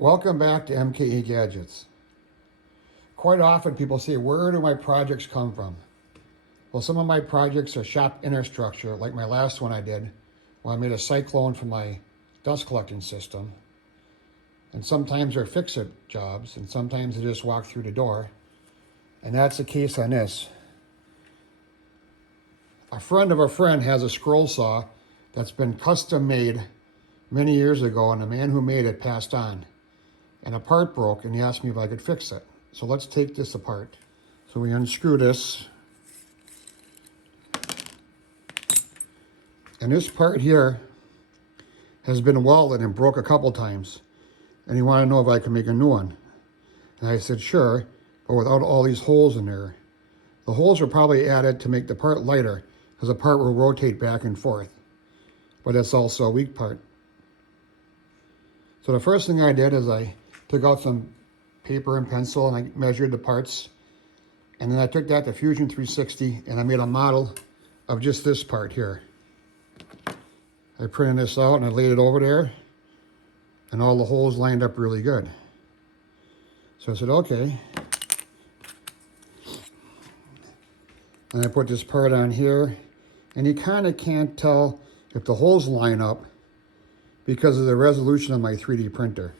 Welcome back to MKE Gadgets. Quite often people say, where do my projects come from? Well, some of my projects are shop infrastructure, like my last one I did, where I made a cyclone for my dust collecting system. And sometimes they're fix-it jobs, and sometimes they just walk through the door. And that's the case on this. A friend of a friend has a scroll saw that's been custom made many years ago, and the man who made it passed on. And a part broke, and he asked me if I could fix it. So let's take this apart. So we unscrew this. And this part here has been welded and broke a couple times. And he wanted to know if I could make a new one. And I said, sure, but without all these holes in there. The holes are probably added to make the part lighter, because the part will rotate back and forth. But it's also a weak part. So the first thing I did is I took out some paper and pencil and I measured the parts. And then I took that to Fusion 360 and I made a model of just this part here. I printed this out and I laid it over there, and all the holes lined up really good. So I said, okay. And I put this part on here, and you kind of can't tell if the holes line up because of the resolution of my 3D printer.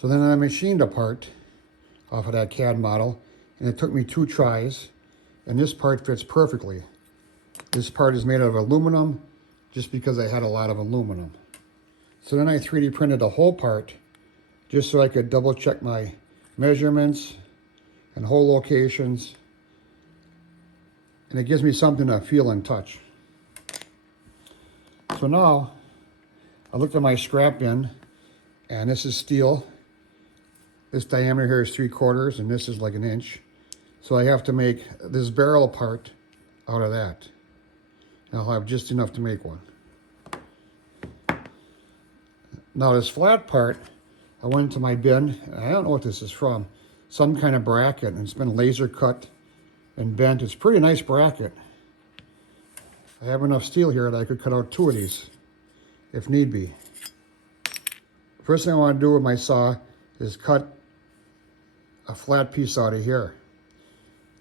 So then I machined a part off of that CAD model, and it took me 2 tries, and this part fits perfectly. This part is made out of aluminum just because I had a lot of aluminum. So then I 3D printed the whole part just so I could double check my measurements and hole locations. And it gives me something to feel and touch. So now I looked at my scrap bin, and this is steel. This diameter here is 3/4 and this is like 1 inch. So I have to make this barrel part out of that. And I'll have just enough to make one. Now this flat part, I went into my bin, and I don't know what this is from. Some kind of bracket, and it's been laser cut and bent. It's a pretty nice bracket. I have enough steel here that I could cut out 2 of these if need be. First thing I want to do with my saw is cut a flat piece out of here.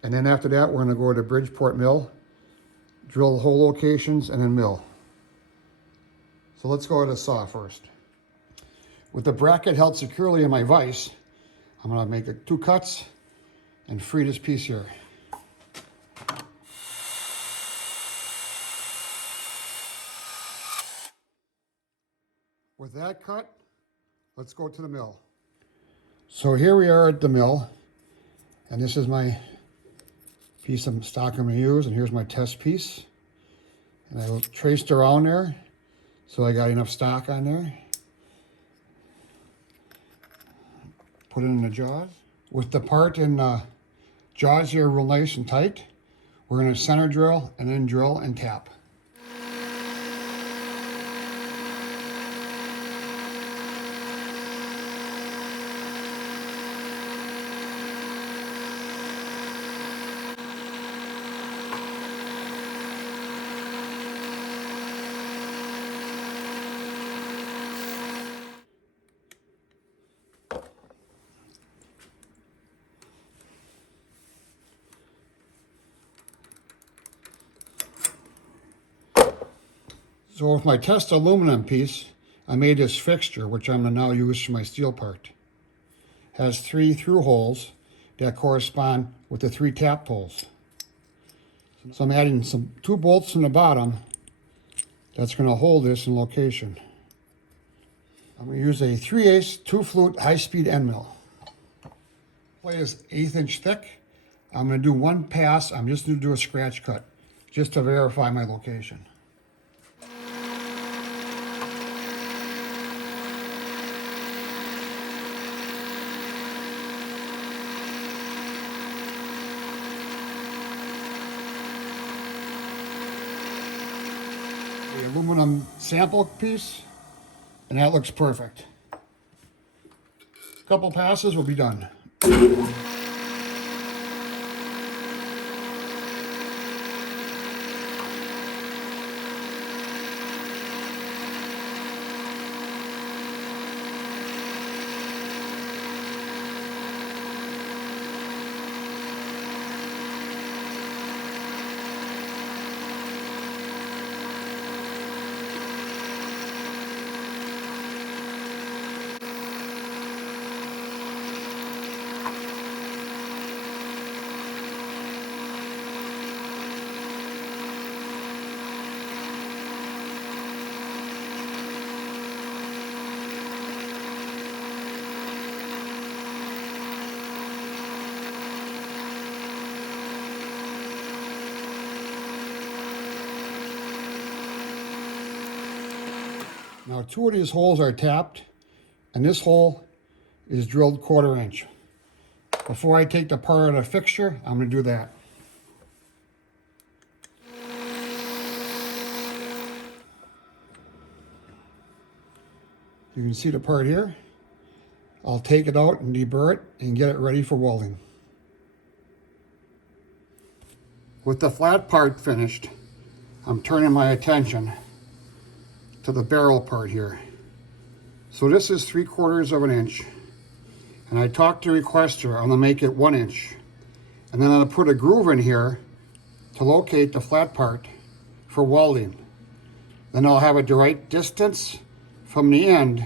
And then after that, we're going to go to Bridgeport Mill, drill the hole locations, and then mill. So let's go to the saw first. With the bracket held securely in my vise, I'm going to make 2 cuts and free this piece here. With that cut, let's go to the mill. So here we are at the mill, and this is my piece of stock I'm going to use, and here's my test piece. And I traced around there, so I got enough stock on there. Put it in the jaws. With the part in the jaws here real nice and tight, we're going to center drill and then drill and tap. So with my test aluminum piece, I made this fixture, which I'm going to now use for my steel part. It has 3 through holes that correspond with the 3 tap holes. So I'm adding 2 bolts in the bottom that's going to hold this in location. I'm going to use a 3/8 2-flute high-speed end mill. The plate is 1/8 inch thick. I'm going to do 1 pass. I'm just going to do a scratch cut just to verify my location. The aluminum sample piece, and that looks perfect. A couple passes will be done. Now 2 of these holes are tapped, and this hole is drilled 1/4 inch. Before I take the part out of the fixture, I'm going to do that. You can see the part here. I'll take it out and deburr it and get it ready for welding. With the flat part finished, I'm turning my attention to the barrel part here. So this is 3/4 inch. And I talked to the requester, I'm gonna make it 1 inch. And then I'm gonna put a groove in here to locate the flat part for welding. Then I'll have it the right distance from the end,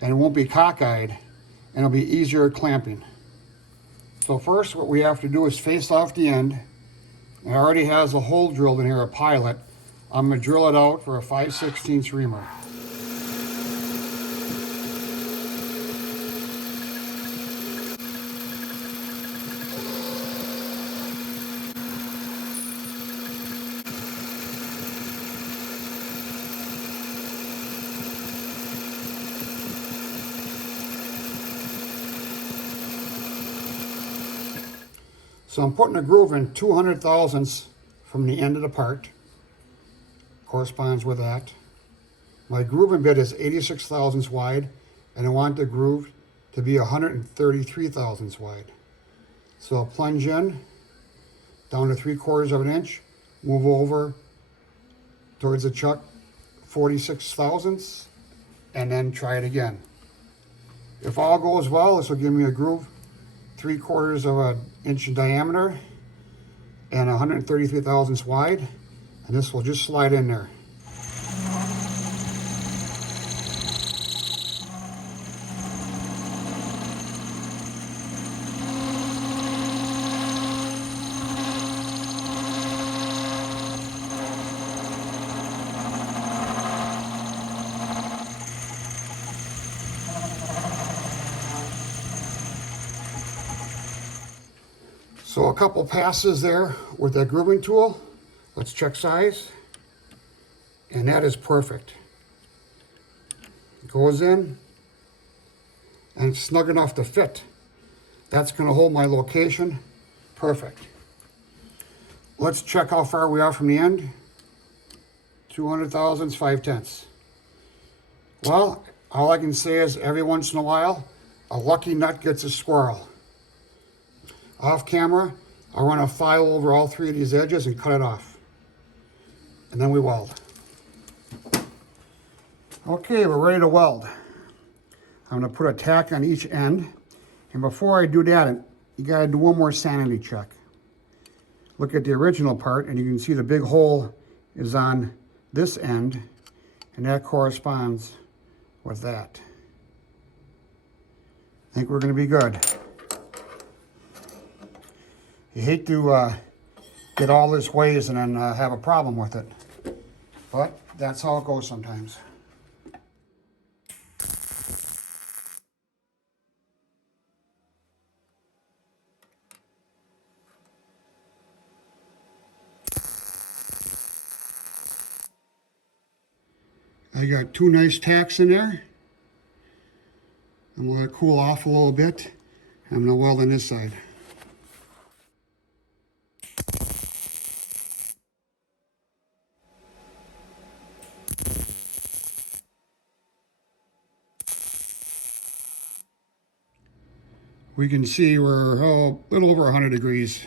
and it won't be cockeyed, and it'll be easier clamping. So first what we have to do is face off the end. It already has a hole drilled in here, a pilot. I'm gonna drill it out for a 5/16 reamer. So I'm putting a groove in 200 thousandths from the end of the part. Corresponds with that. My grooving bit is 86 thousandths wide, and I want the groove to be 133 thousandths wide. So I'll plunge in, down to 3/4 inch, move over towards the chuck, 46 thousandths, and then try it again. If all goes well, this will give me a groove 3/4 inch in diameter and 133 thousandths wide, and this will just slide in there. So a couple passes there with that grooving tool. Let's check size. And that is perfect. It goes in and it's snug enough to fit. That's going to hold my location perfect. Let's check how far we are from the end. 200 thousandths, 5/10. Well, all I can say is every once in a while, a lucky nut gets a squirrel. Off camera, I'll run a file over all 3 of these edges and cut it off. And then we weld. Okay, we're ready to weld. I'm gonna put a tack on each end. And before I do that, you gotta do one more sanity check. Look at the original part, and you can see the big hole is on this end, and that corresponds with that. I think we're gonna be good. You hate to get all this ways and then have a problem with it. But that's how it goes sometimes. I got 2 nice tacks in there. I'm gonna let it cool off a little bit. I'm gonna weld on this side. We can see we're a little over 100 degrees.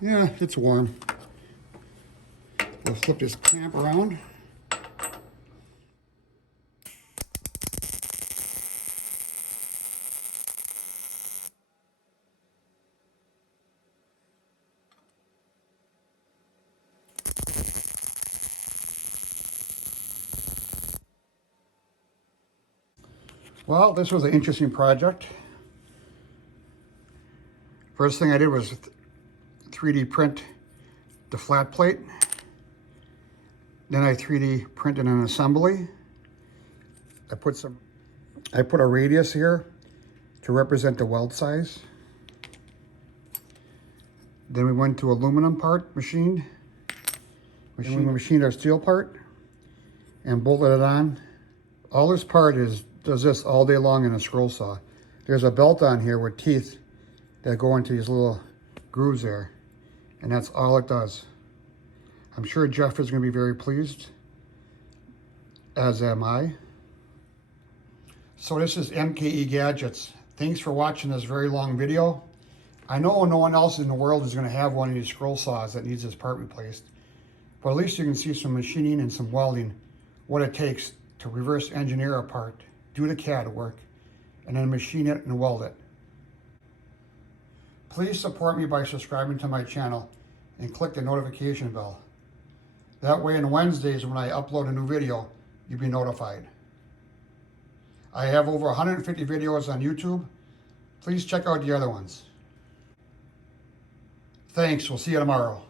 Yeah, it's warm. We'll flip this clamp around. Well, this was an interesting project. First thing I did was 3D print the flat plate. Then I 3D printed an assembly. I put a radius here to represent the weld size. Then we went to aluminum part machined. We machined our steel part. and bolted it on. All this part does this all day long in a scroll saw. There's a belt on here with teeth that go into these little grooves there, and that's all it does. I'm sure Jeff is going to be very pleased, as am I. So this is MKE Gadgets. Thanks for watching this very long video. I know no one else in the world is going to have one of these scroll saws that needs this part replaced, but at least you can see some machining and some welding, what it takes to reverse engineer a part, do the CAD work, and then machine it and weld it. Please support me by subscribing to my channel and click the notification bell. That way on Wednesdays when I upload a new video, you'll be notified. I have over 150 videos on YouTube. Please check out the other ones. Thanks, we'll see you tomorrow.